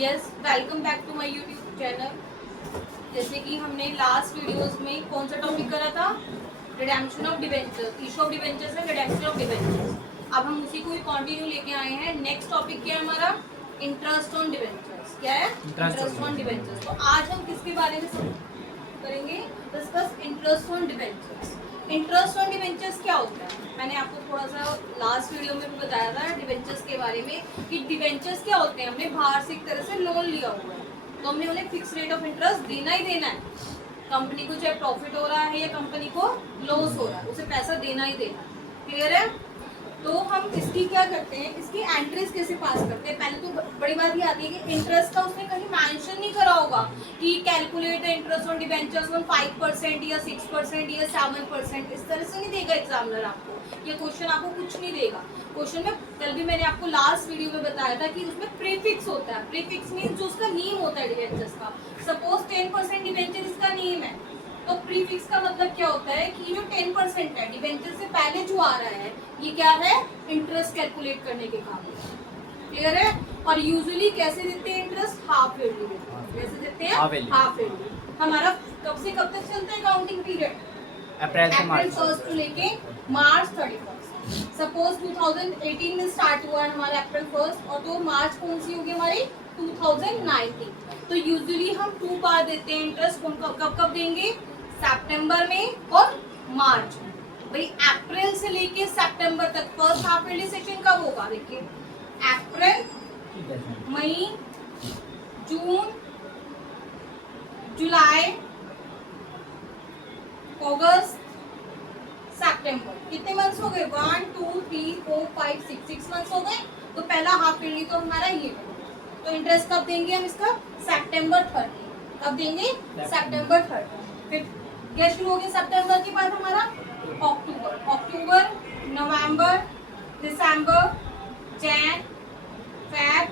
Yes, welcome back to my YouTube channel. जैसे कि हमने लास्ट वीडियोस में कौन सा टॉपिक करा था, redemption of debentures, issue of debentures and redemption of debentures. अब हम उसी को ही कंटिन्यू लेके आए हैं। नेक्स्ट टॉपिक क्या है हमारा, इंटरेस्ट ऑन डिबेंचर्स। क्या है? Interest on debentures. तो आज हम किसके बारे में करेंगे? Discuss interest on debentures. Interest on debentures क्या होता है? मैंने आपको थोड़ा सा लास्ट वीडियो में भी बताया था डिबेंचर्स के बारे में कि डिबेंचर्स क्या होते हैं। हमने बाहर से एक तरह से लोन लिया हुआ है, तो हमने उन्हें फिक्स रेट ऑफ इंटरेस्ट देना ही देना है। कंपनी को चाहे प्रॉफिट हो रहा है या कंपनी को लॉस हो रहा है, उसे पैसा देना ही देना है। क्लियर है? तो हम इसकी क्या करते हैं, इसकी एंट्रीज कैसे पास करते हैं? पहले तो बड़ी बात ये आती है कि इंटरेस्ट का उसने कहीं मेंशन नहीं करा होगा कि calculate the interest on debentures on 5% या 6% या 7%। इस तरह से नहीं देगा एग्जामिनर आपको, ये क्वेश्चन आपको कुछ नहीं देगा। क्वेश्चन में कल भी मैंने आपको लास्ट वीडियो में बताया था कि उसमें प्रीफिक्स होता है। प्रीफिक्स मीन्स जो उसका नेम होता है डिबेंचर्स का। सपोज 10% डिबेंचर इसका नेम है, तो प्रीफिक्स का मतलब क्या होता है कि जो 10% है डिबेंचर से पहले जो आ रहा है, ये क्या है? इंटरेस्ट कैलकुलेट करने के काम। क्लियर है? और यूजुअली कैसे देते हैं इंटरेस्ट? हाफ ईयरली देते हैं। कैसे देते हैं? Half yearly. हमारा कब से कब तक चलता है काउंटिंग पीरियड? अप्रैल से मार्च 1st से लेके मार्च 31st। सपोज 2018 में स्टार्ट हुआ है हमारा अप्रैल 1st, और तो मार्च कौन सी होगी हमारी? 2019। तो यूजुअली हम 2 बार देते हैं इंटरेस्ट। कब कब देंगे? सितंबर में और मार्च में। भाई अप्रैल से लेके सितंबर तक फर्स्ट हाफ ईयरली सेशन कब होगा? देखिए, अप्रैल, मई, जून, जुलाई, अगस्त, सितंबर। कितने मंथ्स हो गए? 1 2 3 4 5 6 मंथ्स हो गए। तो पहला हाफ ईयरली तो हमारा ये होगा। तो इंटरेस्ट कब देंगे हम इसका? सितंबर 30। कब देंगे? सितंबर 30। फिर क्या शुरू हो गया सितंबर के बाद हमारा? अक्टूबर, नवंबर, दिसंबर, जैन, फेब,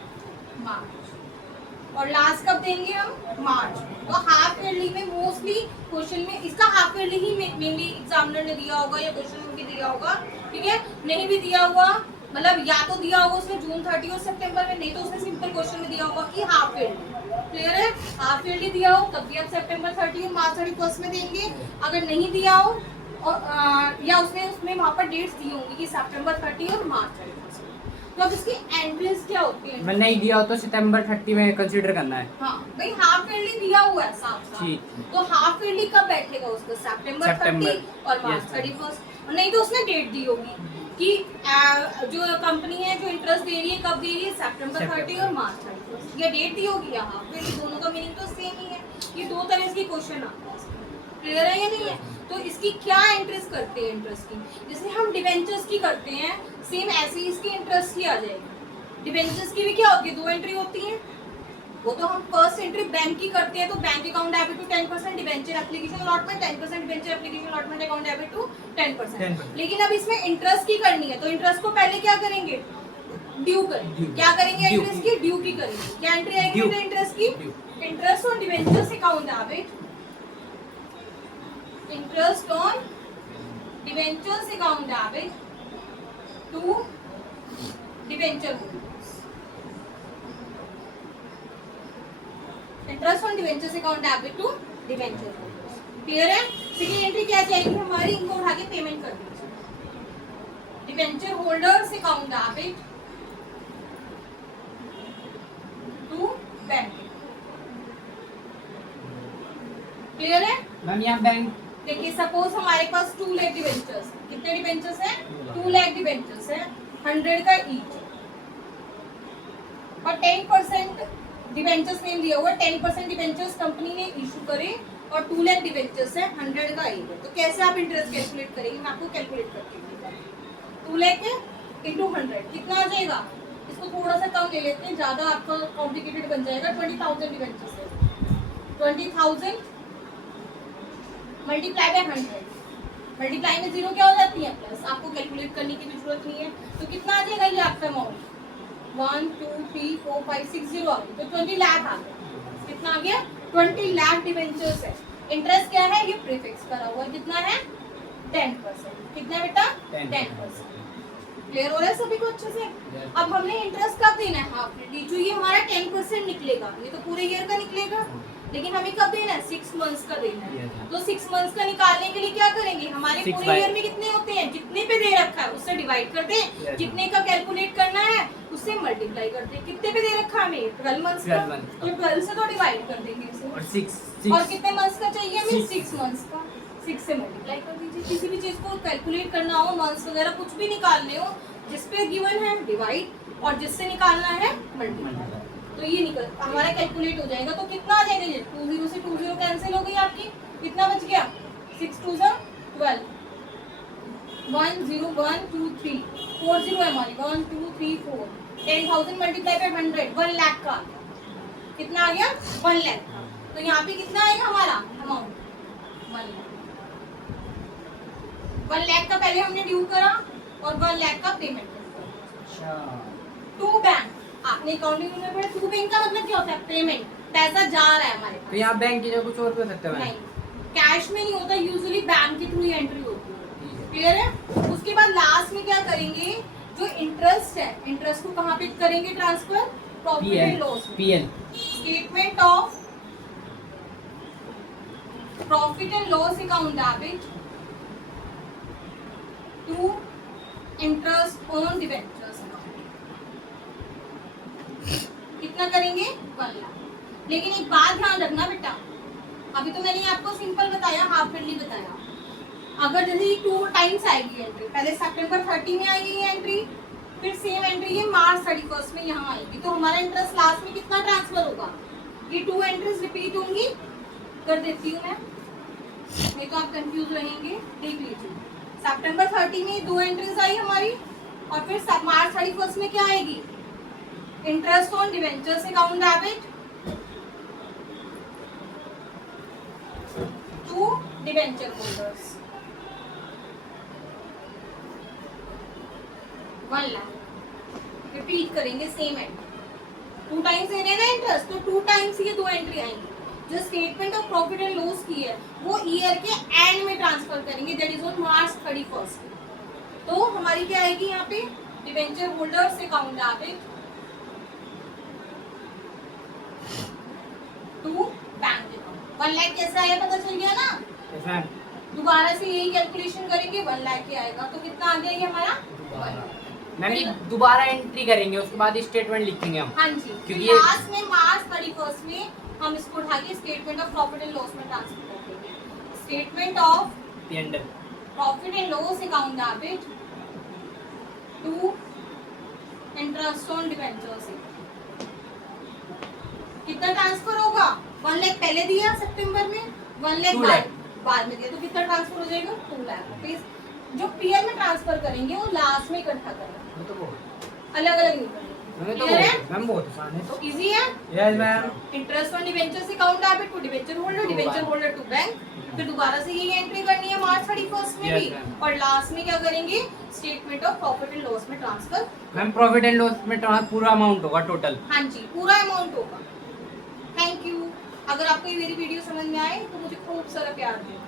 मार्च, और लास्ट कब देंगे हम? मार्च। तो हाफ ईयरली में मोस्टली क्वेश्चन में इसका हाफ ईयरली ही मेनली एग्जामिनर ने दिया होगा या क्वेश्चन में भी दिया होगा। ठीक है? नहीं भी दिया हुआ, मतलब या तो दिया होगा उसमें जून 30 और सितंबर में, नहीं तो उसने सिंपल क्वेश्चन में दिया होगा कि हाफ ईयरली। क्लियर है? हाफ ईयरली दिया हो तब भी आप सितंबर 30 और मार्च 31 में देंगे। अगर नहीं दिया हो और या उसमें वहाँ पर डेट्स दी होंगी कि सितंबर 30 और मार्च 31। तो अब इसकी एंट्रीज क्या होती है? मैं नहीं दिया हो तो सितंबर 30 में कंसीडर करना है। हाँ भाई, हाफ ईयरली दिया हुआ है साफ। तो हाफ ईयरली कब बैठेगा उसका? सितंबर 30 और मार्च 31। नहीं तो उसने डेट दी होगी कि जो कंपनी है जो इंटरेस्ट दे रही है कब दे रही है? सितंबर 30 और मार्च 31। ये डेट दी होगी या हाफ ईयरली, दोनों का मीनिंग तो सेम ही है। ये दो तरह के क्वेश्चन आते हैं। क्लियर है या नहीं है? तो इसकी क्या एंट्रीज करते हैं इंटरेस्ट की? जैसे हम डिबेंचर्स की करते हैं, सेम ऐसे ही इसकी इंटरेस्ट की आ जाएगी। डिबेंचर्स की भी क्या होती है? 2 एंट्री होती है। वो तो हम फर्स्ट एंट्री बैंक की करते हैं, तो bank account debit to 10%, debenture application allotment 10%, debenture application allotment account debit to 10%। लेकिन अब इसमें इंटरेस्ट की करनी है, तो इंटरेस्ट को पहले क्या करेंगे? ड्यू करेंगे। क्या करेंगे? इंटरेस्ट की ड्यू की करेंगे। क्या एंट्री आएगी इंटरेस्ट की? Interest on debentures account debit, interest on debentures account debit to debenture holders. Interest on debentures account debit to debenture holders. Clear है? सेकंड एंट्री क्या जाएगी हमारी? इनको उठा के पेमेंट कर दीजिए। Debenture holders account debit to bank. Clear है? मैम यहाँ बैंक देखिए, सपोज हमारे पास 2 लाख डिबेंचर्स। कितने डिबेंचर्स हैं? 2 लाख डिबेंचर्स हैं, 100 का ईच, और 10% डिबेंचर्स नेम दिया हुआ है। 10% डिबेंचर्स कंपनी ने इशू करे और 2 लाख डिबेंचर्स है, 100 का ईच है। तो कैसे आप इंटरेस्ट कैलकुलेट करेंगे? मैं आपको कैलकुलेट करके दूंगा। 2 लाख इंटू 100 कितना आ जाएगा? इसको थोड़ा सा कम ले लेते हैं, ज्यादा आपका कॉम्प्लिकेटेड बन जाएगा। 20,000 डिबेंचर्स है, 20,000 मल्टीप्लाई बाय 100। मल्टीप्लाई में 0 क्या हो जाती है? प्लस। आपको कैलकुलेट करने की भी जरूरत नहीं है। तो कितना आ जाएगा ये आपका अमाउंट? 1 2 3 4 5 6 0 आ गया। तो 20 लाख आ गया। कितना आ गया? 20 लाख डिबेंचर्स है। इंटरेस्ट क्या है? ये प्रीफिक्स करा हुआ है। कितना है? 10%। कितना बेटा? 10%। क्लियर हो रहा है सभी को अच्छे से? अब हमने इंटरेस्ट कब देना है? हाफ ईयरली, जो ये हमारा 10% निकलेगा, ये तो पूरे ईयर का निकलेगा, लेकिन हमें कब देना है? 6 मंथ्स का देना है। तो 6 मंथ्स का निकालने के लिए क्या करेंगे? हमारे पूरे ईयर में कितने होते हैं, जितने पे दे रखा है उससे डिवाइड कर दें, जितने का कैलकुलेट करना है उससे मल्टीप्लाई कर दें। कितने पे दे रखा है हमें? 12 मंथ्स का, तो 12 से तो डिवाइड कर देंगे इसे। और कितने मंथ्स का चाहिए हमें? 6 मंथ्स का, 6 से मल्टीप्लाई कर दीजिए। किसी भी चीज को कैलकुलेट करना हो, मंथ्स वगैरह कुछ भी निकालने हो, जिस पे गिवन है डिवाइड, और जिससे निकालना है मल्टीप्लाई, तो ये निकल हमारा कैलकुलेट हो जाएगा। तो कितना आ जाएगा? ये 20 से 20 कैंसिल हो गई आपकी, कितना बच गया? 6 2 12, 1 0 1 2 3 4 0 है हमारी, 1 2 3 4, 10,000 मल्टीप्लाई बाय 100, 1 लाख का कितना आ गया? 1 लाख का। तो यहाँ पे कितना आएगा हमारा अमाउंट? 1 लाख। 1 लाख का पहले हमने ड्यू करा और 1 लाख का पेमेंट करा। टू बैंक, आपने अकाउंटिंग में पढ़ा, टू बैंक का मतलब क्या होता है? पेमेंट, पैसा जा रहा है हमारे पास। तो यहाँ बैंक की जगह कुछ और भी हो सकता है? नहीं, कैश में नहीं होता, यूजुअली बैंक के थ्रू ही एंट्री होती है। क्लियर है? उसके बाद लास्ट में क्या करेंगे? जो इंटरेस्ट है, इंटरेस्ट को कहाँ पे करेंगे transfer? Profit and loss, PL, statement of profit and loss account debit to interest on debentures account. कितना करेंगे? 1 लाख। लेकिन एक बात ध्यान रखना बेटा, अभी तो मैंने आपको सिंपल बताया, हाफ ईयरली बताया। अगर जैसे 2 टाइम्स आएगी एंट्री, पहले सितंबर 30 में आएगी ये एंट्री, फिर सेम एंट्री ये मार्च 31 में यहाँ आएगी, तो हमारा इंटरेस्ट लास्ट में कितना ट्रांसफर होगा? ये 2 एंट्रीज रिपीट होंगी, कर देती हूँ मैं, नहीं तो आप कंफ्यूज रहेंगे। देख लीजिए, सितंबर 30 में 2 एंट्रीज आई हमारी, और फिर मार्च 31 में क्या आएगी? Interest on debentures account debit to debenture holders 1 lakh. Repeat करेंगे सेम एंट्री, 2 टाइम्स दे रहे हैं ना इंटरेस्ट, तो 2 टाइम्स ये 2 एंट्री आएंगी। जो statement of profit and loss की है वो ईयर के एंड में ट्रांसफर करेंगे, दैट इज ऑन मार्च 31। तो हमारी क्या आएगी यहाँ पे? Debenture holders account debit to bank account. 1 lakh कैसे आया पता चल गया ना? दोबारा से यही कैलकुलेशन करेंगे, 1 लाख ही आएगा। तो कितना आ गया ये हमारा? मैम ये दोबारा एंट्री करेंगे, उसके बाद स्टेटमेंट लिखेंगे हम। हाँ जी, क्योंकि लास्ट में मार्च 31 में हम इसको उठा के statement of profit and loss में ट्रांसफर कर देंगे। Statement of profit and loss account debit to interest on debentures. कितना ट्रांसफर होगा? 1 लाख पहले दिया सितंबर में, 1 लाख बाद में दिया, तो कितना ट्रांसफर हो जाएगा? 2 लाख रुपीज। जो पीएल में ट्रांसफर करेंगे वो लास्ट में इकट्ठा करेंगे, अलग अलग नहीं करेंगे। मैम बहुत आसान है, तो इजी है। Yes ma'am. Interest on debentures account debit to debenture holder to bank, फिर दोबारा से यही एंट्री करनी है मार्च 31 में भी, और लास्ट में क्या करेंगे? Statement of profit and loss में transfer. Ma'am profit and loss में पूरा अमाउंट होगा टोटल? हाँ जी, पूरा अमाउंट होगा। Thank you. अगर आपको ये मेरी वीडियो समझ में आए तो मुझे खूब सारा प्यार दें।